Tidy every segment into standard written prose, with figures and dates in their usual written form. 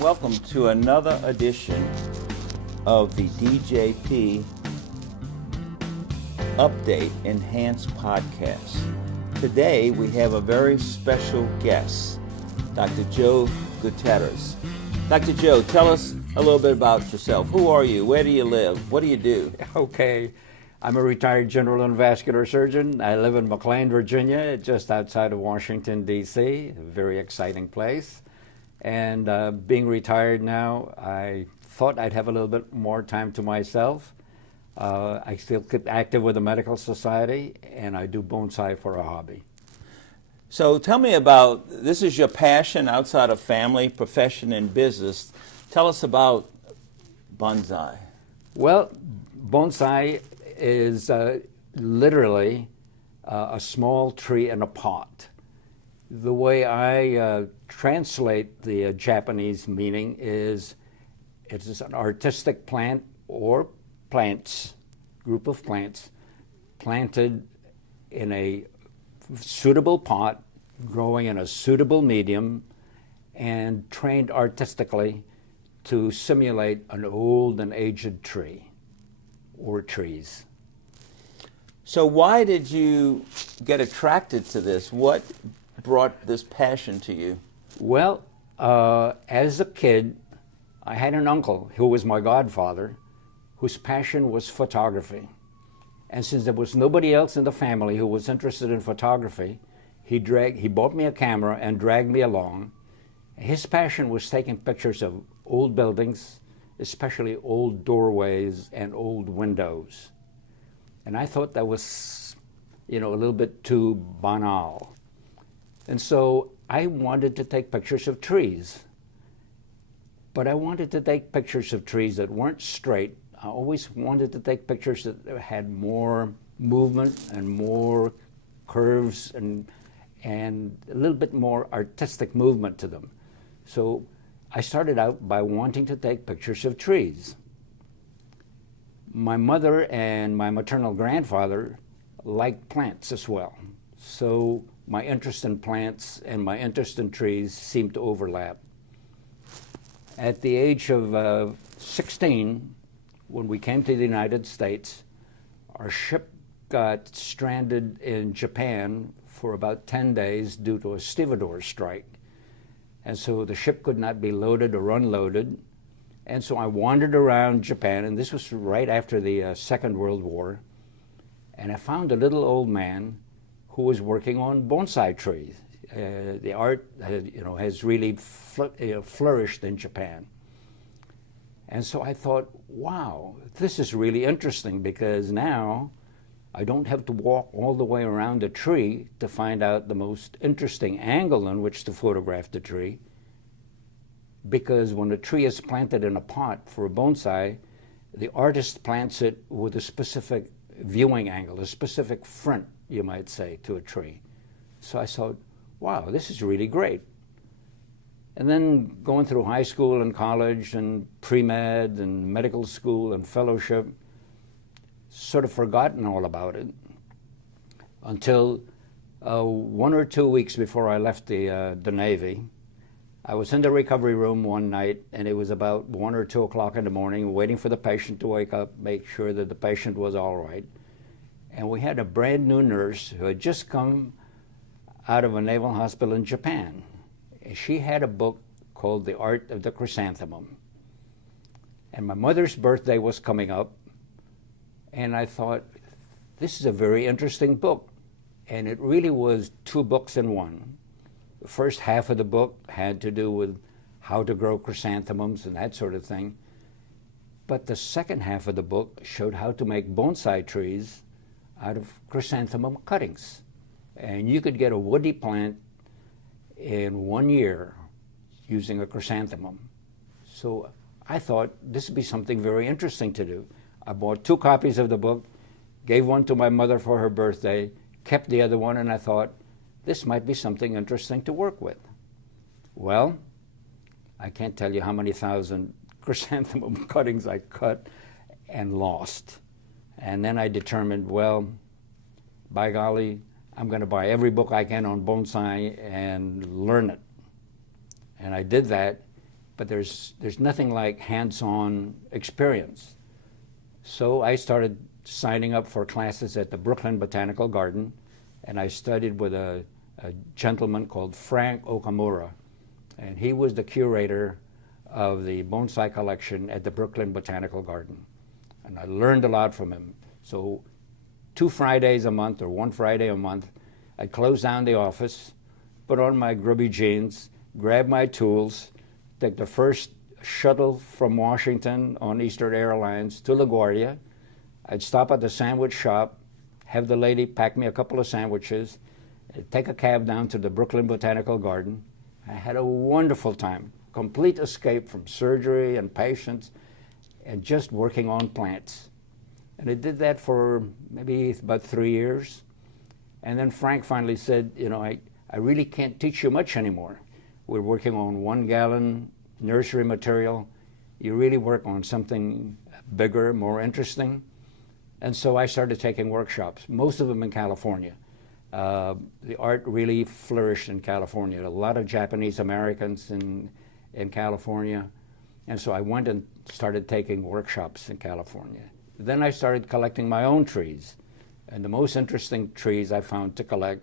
Welcome to another edition of the DJP Update Enhanced Podcast. Today we have a very special guest, Dr. Joe Gutierrez. Dr. Joe, tell us a little bit about yourself. Who are you? Where do you live? What do you do? Okay. I'm a retired general and vascular surgeon. I live in McLean, Virginia, just outside of Washington, D.C., a very exciting place. And being retired now, I thought I'd have a little bit more time to myself. I still keep active with the medical society, and I do bonsai for a hobby. So tell me about, this is your passion outside of family, profession, and business. Tell us about bonsai. Well, bonsai is literally a small tree in a pot. The way I translate the Japanese meaning is it is an artistic plant or plants, group of plants, planted in a suitable pot, growing in a suitable medium, and trained artistically to simulate an old and aged tree or trees. So why did you get attracted to this? What brought this passion to you? Well, as a kid, I had an uncle who was my godfather, whose passion was photography. And since there was nobody else in the family who was interested in photography, he bought me a camera and dragged me along. His passion was taking pictures of old buildings, especially old doorways and old windows. And I thought that was, a little bit too banal. And so I wanted to take pictures of trees. But I wanted to take pictures of trees that weren't straight. I always wanted to take pictures that had more movement and more curves and a little bit more artistic movement to them. So I started out by wanting to take pictures of trees. My mother and my maternal grandfather liked plants as well. So my interest in plants and my interest in trees seemed to overlap. At the age of 16, when we came to the United States, our ship got stranded in Japan for about 10 days due to a stevedore strike. And so the ship could not be loaded or unloaded. And so I wandered around Japan, and this was right after the Second World War. And I found a little old man who was working on bonsai trees. The art has really flourished in Japan. And so I thought, wow, this is really interesting, because now I don't have to walk all the way around a tree to find out the most interesting angle in which to photograph the tree. Because when a tree is planted in a pot for a bonsai, the artist plants it with a specific viewing angle, a specific front, you might say, to a tree. So I thought, wow, this is really great. And then going through high school and college and pre-med and medical school and fellowship, sort of forgotten all about it until 1 or 2 weeks before I left the Navy. I was in the recovery room one night, and it was about 1 or 2 o'clock in the morning, waiting for the patient to wake up, make sure that the patient was all right. And we had a brand new nurse who had just come out of a naval hospital in Japan. She had a book called The Art of the Chrysanthemum. And my mother's birthday was coming up, and I thought, this is a very interesting book. And it really was 2 books in one. The first half of the book had to do with how to grow chrysanthemums and that sort of thing. But the second half of the book showed how to make bonsai trees out of chrysanthemum cuttings. And you could get a woody plant in 1 year using a chrysanthemum. So I thought this would be something very interesting to do. I bought 2 copies of the book, gave one to my mother for her birthday, kept the other one, and I thought, this might be something interesting to work with. Well, I can't tell you how many thousand chrysanthemum cuttings I cut and lost. And then I determined, well, by golly, I'm going to buy every book I can on bonsai and learn it. And I did that, but there's nothing like hands-on experience. So I started signing up for classes at the Brooklyn Botanical Garden, and I studied with a gentleman called Frank Okamura, and he was the curator of the bonsai collection at the Brooklyn Botanical Garden. And I learned a lot from him. So 2 Fridays a month or 1 Friday a month, I'd close down the office, put on my grubby jeans, grab my tools, take the first shuttle from Washington on Eastern Airlines to LaGuardia. I'd stop at the sandwich shop, have the lady pack me a couple of sandwiches, take a cab down to the Brooklyn Botanical Garden. I had a wonderful time, complete escape from surgery and patients, and just working on plants. And I did that for maybe about 3 years. And then Frank finally said, I really can't teach you much anymore. We're working on 1 gallon nursery material. You really work on something bigger, more interesting. And so I started taking workshops, most of them in California. The art really flourished in California. A lot of Japanese Americans in California. And so I went and started taking workshops in California. Then I started collecting my own trees. And the most interesting trees I found to collect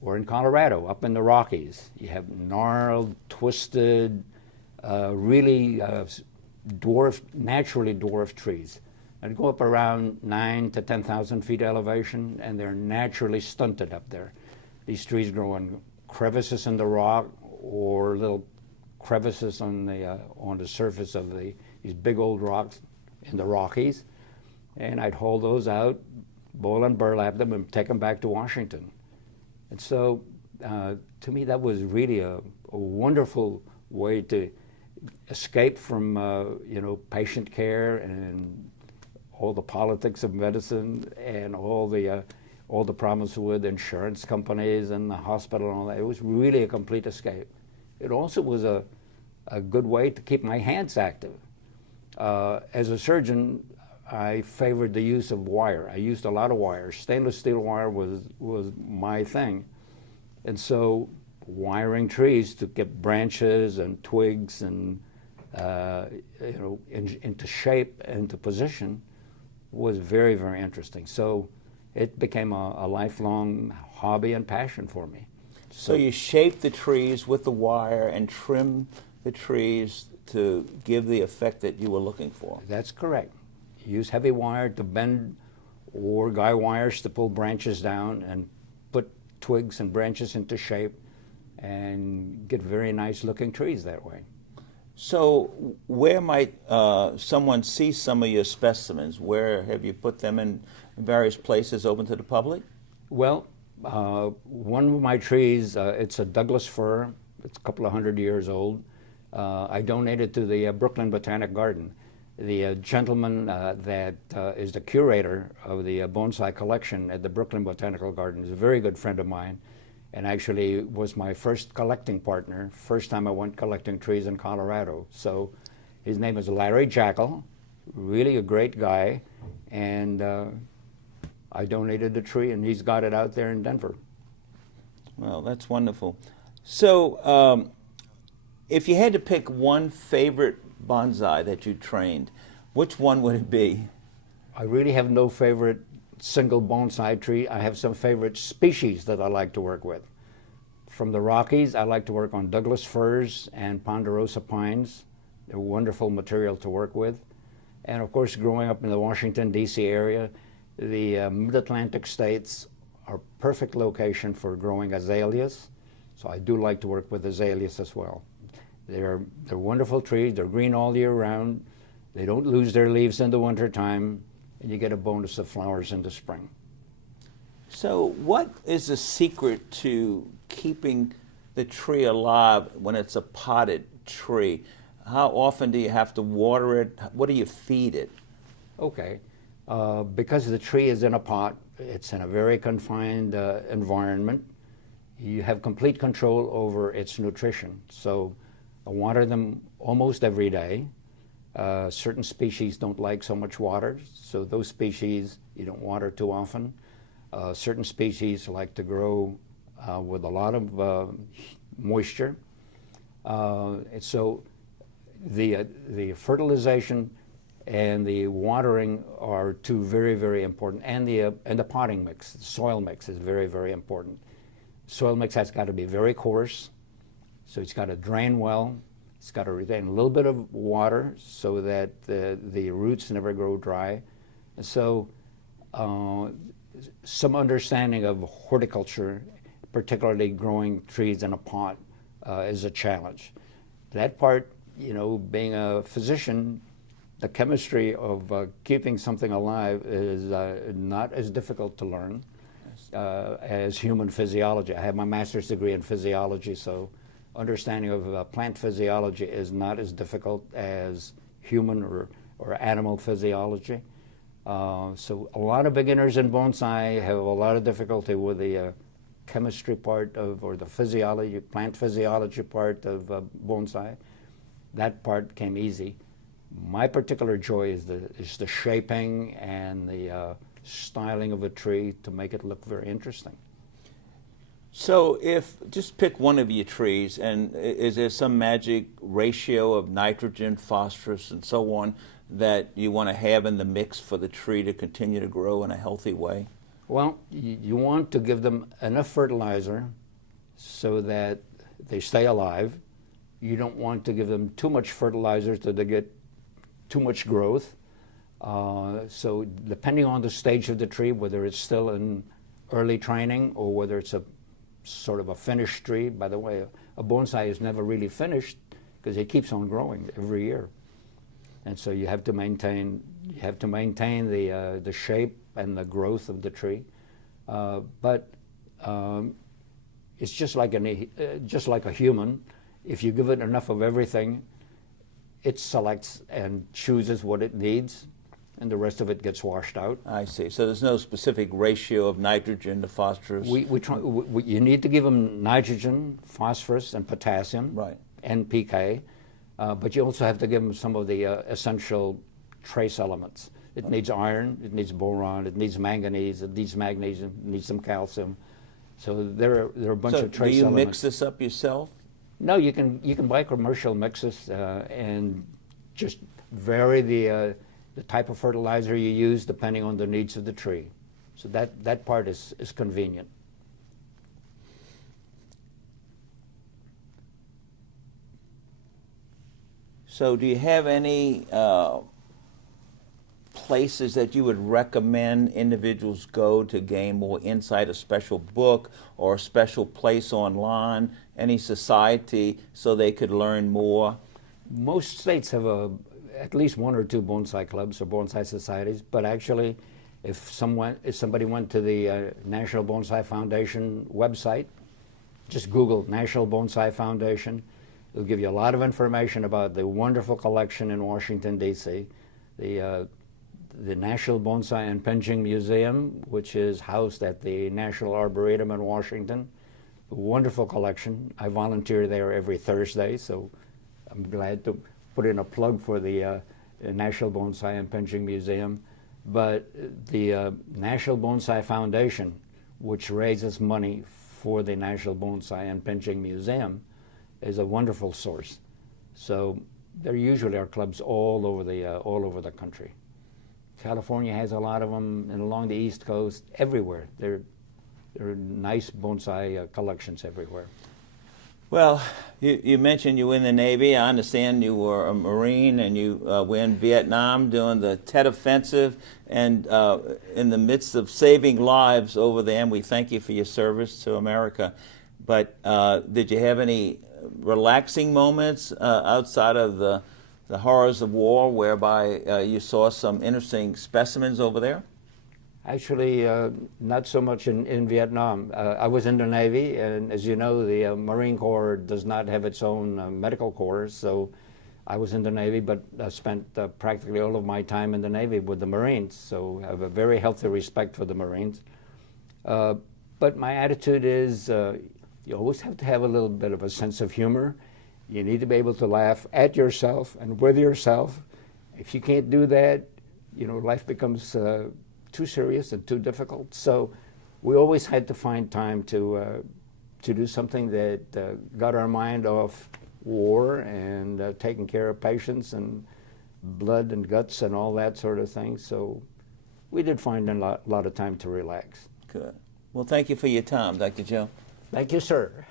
were in Colorado, up in the Rockies. You have gnarled, twisted, really naturally dwarfed trees. I'd go up around 9,000 to 10,000 feet elevation, and they're naturally stunted up there. These trees grow in crevices in the rock or little crevices on the surface of these big old rocks in the Rockies. And I'd haul those out, boil and burlap them, and take them back to Washington. And so, to me, that was really a wonderful way to escape from, patient care and all the politics of medicine and all the problems with insurance companies and the hospital and all that. It was really a complete escape. It also was a good way to keep my hands active. As a surgeon, I favored the use of wire. I used a lot of wire. Stainless steel wire was my thing. And so wiring trees to get branches and twigs and into shape and into position was very, very interesting. So it became a lifelong hobby and passion for me. So you shape the trees with the wire and trim the trees to give the effect that you were looking for. That's correct. Use heavy wire to bend or guy wires to pull branches down and put twigs and branches into shape and get very nice looking trees that way. So where might someone see some of your specimens? Where have you put them in various places open to the public? Well, one of my trees, it's a Douglas fir. It's a couple of 100 years old. I donated to the Brooklyn Botanic Garden. The gentleman that is the curator of the bonsai collection at the Brooklyn Botanical Garden is a very good friend of mine, and actually was my first collecting partner, first time I went collecting trees in Colorado. So his name is Larry Jackal, really a great guy, and I donated the tree, and he's got it out there in Denver. Well, that's wonderful. So if you had to pick one favorite bonsai that you trained, which one would it be? I really have no favorite single bonsai tree. I have some favorite species that I like to work with. From the Rockies, I like to work on Douglas firs and ponderosa pines. They're wonderful material to work with. And of course, growing up in the Washington, D.C. area, the mid-Atlantic states are perfect location for growing azaleas. So I do like to work with azaleas as well. They're wonderful trees. They're green all year round. They don't lose their leaves in the wintertime, and you get a bonus of flowers in the spring. So what is the secret to keeping the tree alive when it's a potted tree? How often do you have to water it? What do you feed it? Okay. Because the tree is in a pot, it's in a very confined environment, you have complete control over its nutrition. So I water them almost every day. Certain species don't like so much water, so those species you don't water too often. Certain species like to grow with a lot of moisture. So the fertilization and the watering are two very, very important, and the potting mix, the soil mix is very, very important. Soil mix has got to be very coarse, so it's got to drain well. It's got to retain a little bit of water so that the roots never grow dry. And so some understanding of horticulture, particularly growing trees in a pot, is a challenge. That part, being a physician, the chemistry of keeping something alive is not as difficult to learn as human physiology. I have my master's degree in physiology, so understanding of plant physiology is not as difficult as human or animal physiology. So a lot of beginners in bonsai have a lot of difficulty with the chemistry part or the physiology, plant physiology part of bonsai. That part came easy. My particular joy is the shaping and the styling of a tree to make it look very interesting. So just pick one of your trees, and is there some magic ratio of nitrogen, phosphorus, and so on that you want to have in the mix for the tree to continue to grow in a healthy way? Well, you want to give them enough fertilizer so that they stay alive. You don't want to give them too much fertilizer so they get too much growth. So depending on the stage of the tree, whether it's still in early training or whether it's a sort of a finished tree. By the way, a bonsai is never really finished because it keeps on growing every year. And so you have to maintain the shape and the growth of the tree. But it's just like a human. If you give it enough of everything, it selects and chooses what it needs, and the rest of it gets washed out. I see. So there's no specific ratio of nitrogen to phosphorus? You need to give them nitrogen, phosphorus, and potassium, right, NPK, but you also have to give them some of the essential trace elements. It needs iron, it needs boron, it needs manganese, it needs magnesium, it needs some calcium. So there are a bunch of trace elements. Do you mix this up yourself? No, you can buy commercial mixes and just vary the type of fertilizer you use depending on the needs of the tree. So that part is convenient. So do you have any places that you would recommend individuals go to gain more insight, a special book or a special place online, any society, so they could learn more? Most states have at least one or two bonsai clubs or bonsai societies, but actually if somebody went to the National Bonsai Foundation website, just Google National Bonsai Foundation. It'll give you a lot of information about the wonderful collection in Washington, D.C., the National Bonsai and Penching Museum, which is housed at the National Arboretum in Washington. A wonderful collection. I volunteer there every Thursday, so I'm glad to put in a plug for the National Bonsai and Penching Museum. But the National Bonsai Foundation, which raises money for the National Bonsai and Penching Museum, is a wonderful source. So there usually are clubs all over the country. California has a lot of them, and along the East Coast, everywhere. There are nice bonsai collections everywhere. Well, you mentioned you were in the Navy. I understand you were a Marine, and you were in Vietnam doing the Tet Offensive, and in the midst of saving lives over there, and we thank you for your service to America. But did you have any relaxing moments outside of the horrors of war, whereby you saw some interesting specimens over there? Actually, not so much in Vietnam. I was in the Navy, and as you know, the Marine Corps does not have its own medical corps, so I was in the Navy, but spent practically all of my time in the Navy with the Marines, so I have a very healthy respect for the Marines. But my attitude is you always have to have a little bit of a sense of humor. You need to be able to laugh at yourself and with yourself. If you can't do that, life becomes too serious and too difficult. So we always had to find time to do something that got our mind off war and taking care of patients and blood and guts and all that sort of thing. So we did find a lot of time to relax. Good. Well, thank you for your time, Dr. Joe. Thank you, sir.